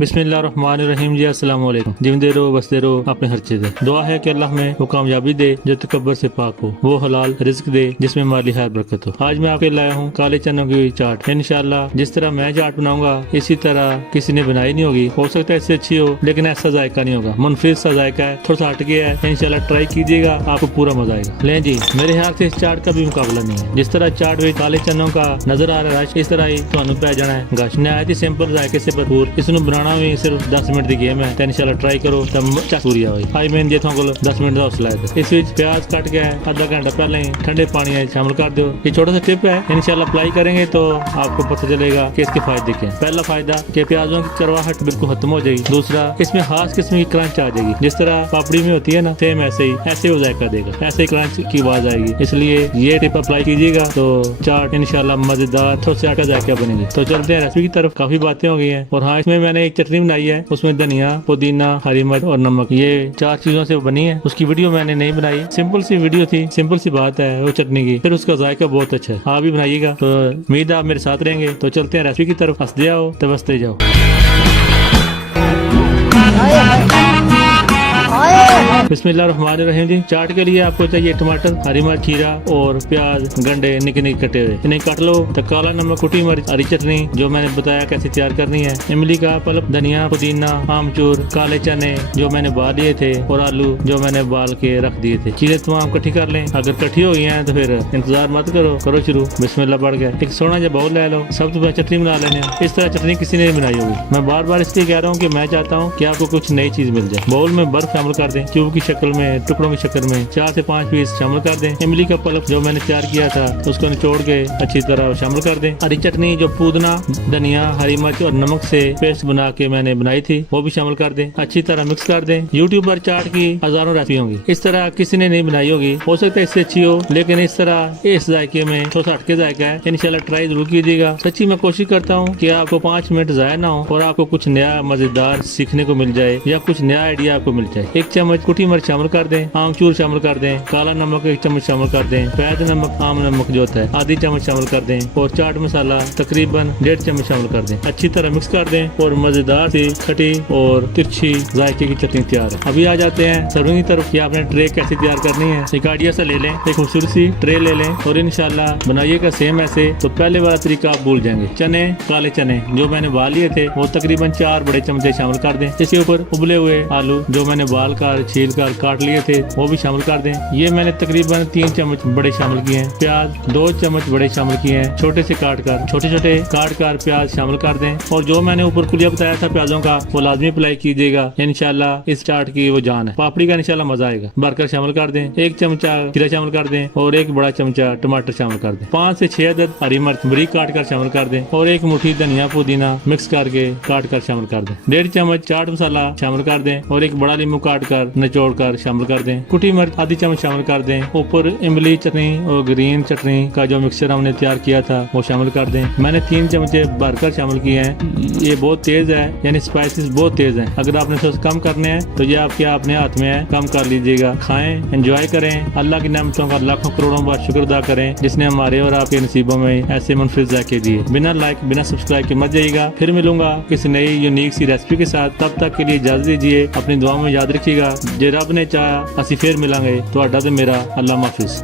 बिस्मिल्लाहिर्रहमानिर्रहीम जी, अस्सलाम वालेकुम। जिंदे रहो बसते रहो अपने हर चीज। दुआ है कि अल्लाह में वो कामयाबी दे जो तकब्बर से पाक हो, वो हलाल रिस्क दे जिसमें माली खैर बरकत हो। आज मैं आपके लाया हूँ काले चनों की चाट। इंशाल्लाह जिस तरह मैं चाट बनाऊंगा इसी तरह किसी ने बनाई नहीं होगी। हो सकता है इससे अच्छी हो लेकिन ऐसा जायका नहीं होगा, मुनफिज सा जायका है, थोड़ा सा हटके है। इंशाल्लाह ट्राई कीजिएगा, आपको पूरा मजा आएगा। लें जी, मेरे ख्याल से इस चाट का भी मुकाबला नहीं है। जिस तरह चाट में काले चनों का नजर आ रहा है इस तरह ही ਤੁਹਾਨੂੰ पै जाना है गश। नहायत ही सिंपल जायके से भरपूर। इसनू बनाना भी सिर्फ 10 मिनट की गेम है। तो इंशाल्लाह ट्राई करो तो पूरी आएगी। आज मैं जे तुहां कोल 10 मिनट का हौसला है। इस विच प्याज कट के आधा घंटा पहले ही ठंडे पानी में शामिल कर दो। ये छोटा सा टिप है, इंशाल्लाह अप्लाई करेंगे तो आपको पता चलेगा कि इसके फायदे क्या हैं। पहला फायदा कि प्याजों की करवाहट बिल्कुल खत्म हो जाएगी। दूसरा, इसमें खास किस्म की क्रंच आ जाएगी। जिस तरह पापड़ी में होती है ना, सेम ऐसे ही वो जायका देगा, ऐसे ही क्रंच की आवाज आएगी। इसलिए ये टिप अप्लाई कीजिएगा तो चाट इंशाल्लाह मजेदार थोड़ा सा जायका बनेगी। तो चलते हैं रेसिपी की तरफ। काफी बातें हो गई हैं और हाँ, इसमें मैंने एक चटनी बनाई है। उसमें धनिया, पुदीना, हरी मिर्च और नमक, ये 4 चीजों से बनी है। उसकी वीडियो मैंने नहीं बनाई, सिंपल सी वीडियो थी, सिंपल सी बात है वो चटनी की। फिर उसका जायका बहुत अच्छा है, आप भी बनाइएगा। तो उम्मीद है आप मेरे साथ रहेंगे। तो चलते हैं रेसिपी की तरफ। हंसते जाओ तो बसते जाओ। बिस्मिल्लाहिर्रहमानिर्रहीम जी। चाट के लिए आपको चाहिए टमाटर, हरी मिर्च, खीरा और प्याज, गंडे निके निके कटे हुए, इन्हें काट लो। तो काला नमक, कुटी मिर्च, हरी चटनी जो मैंने बताया कैसे तैयार करनी है, इमली का पल्प, धनिया, पुदीना, आमचूर, काले चने जो मैंने बाल लिए थे और आलू जो मैंने बाल के रख दिए थे। चीजें तमाम इकट्ठी कर लें। अगर इकट्ठी हो गई हैं तो फिर इंतजार मत करो शुरू। बिस्मिल्लाह बढ़ गया। एक सोना जब बाउल ले लो, सब तो पहले चटनी बना लेने। इस तरह चटनी किसी ने नहीं बनाई होगी। मैं बार बार इसलिए कह रहा हूँ कि मैं चाहता हूँ कि आपको कुछ नई चीज मिल जाए। बाउल में बर्फ शामिल कर दें, क्यूब की शक्ल में, टुकड़ों की शक्ल में 4 से 5 पीस शामिल कर दें। इमली का पल्प जो मैंने तैयार किया था उसको निचोड़ के अच्छी तरह शामिल कर दें। हरी चटनी जो पुदीना, धनिया, हरी मिर्च और नमक से पेस्ट बना के मैंने बनाई थी वो भी शामिल कर दें। अच्छी तरह मिक्स कर दें। यूट्यूब पर चाट की हजारों रेसिपी होंगी, इस तरह किसी ने नहीं बनाई होगी। हो सकता है इससे अच्छी हो लेकिन इस तरह इस जायके में थोड़ा सा हटके जायका है। इंशाल्लाह ट्राई जरूर कीजिएगा। सच्ची मैं कोशिश करता हूँ कि आपको 5 मिनट जाया ना हो और आपको कुछ नया मजेदार सीखने को मिल जाए या कुछ नया आइडिया आपको मिल जाए। 1 चम्मच कुटी मिर्च शामिल कर दें, आमचूर शामिल कर दें, काला नमक 1 चम्मच शामिल कर दें, पैद नमक, आम नमक जो होता है आधी चम्मच शामिल कर दें और चाट मसाला तकरीबन 1.5 चम्मच शामिल कर दें। अच्छी तरह मिक्स कर दें और मजेदार सी खटी और तिरछी जायके की चटनी तैयार है। अभी आ जाते हैं सर्विंग की तरफ कि आपने ट्रे कैसे तैयार करनी है। एक आइडिया सा ले लें, एक खूबसूरत सी ट्रे ले लें और इंशाल्लाह बनाइएगा सेम ऐसे। तो पहले वाला तरीका आप भूल जाएंगे। चने, काले चने जो मैंने बाल लिए थे वो तकरीबन 4 बड़े चमचे शामिल कर दें। इसके ऊपर उबले हुए आलू जो मैंने बाल कर छील कर काट लिए थे वो भी शामिल कर दें। ये मैंने तकरीबन 3 चम्मच बड़े शामिल किए हैं। प्याज 2 चम्मच बड़े शामिल किए हैं, छोटे छोटे काट कर प्याज शामिल कर दें। और जो मैंने ऊपर कुलिया बताया था प्याजों का वो लाजमी अप्लाई कीजिएगा। इंशाल्लाह इस चाट की वो जान है। पापड़ी का इंशाल्लाह मजा आएगा। भरकर शामिल कर दें। 1 चमचा खीरा शामिल कर दें और 1 बड़ा चमचा टमाटर शामिल कर दें। 5 से 6 अदद हरी मिर्च बारीक काट कर शामिल कर दें और 1 मुट्ठी धनिया पुदीना मिक्स करके काट कर शामिल कर दें। 1.5 चम्मच चाट मसाला शामिल कर दें और 1 बड़ा नींबू काट कर निचोड़ कर शामिल कर दें। कुटी मिर्च आधी चम्मच शामिल कर दें। ऊपर इमली चटनी और ग्रीन चटनी का जो मिक्सचर हमने तैयार किया था वो शामिल कर दें। मैंने 3 चमचे भरकर शामिल किए हैं। ये बहुत तेज है, यानी स्पाइसेस बहुत तेज हैं। अगर आपने थोड़ा कम करने हैं तो ये आपके अपने हाथ में है, कम कर लीजिएगा। खाएं, एंजॉय करें। अल्लाह की नेमतों का लाखों करोड़ों बार शुक्र अदा करें जिसने हमारे और आपके नसीबों में ऐसे मुनफिज जायके दिए। बिना लाइक बिना सब्सक्राइब के मत जाइएगा। फिर मिलूंगा किसी नई यूनिक सी रेसिपी के साथ। तब तक के लिए इजाजत दीजिए। अपनी दुआ में याद रखिएगा। जे रब ने चाहा असी फिर मिलांगे। तो मेरा अल्लाह माफिज।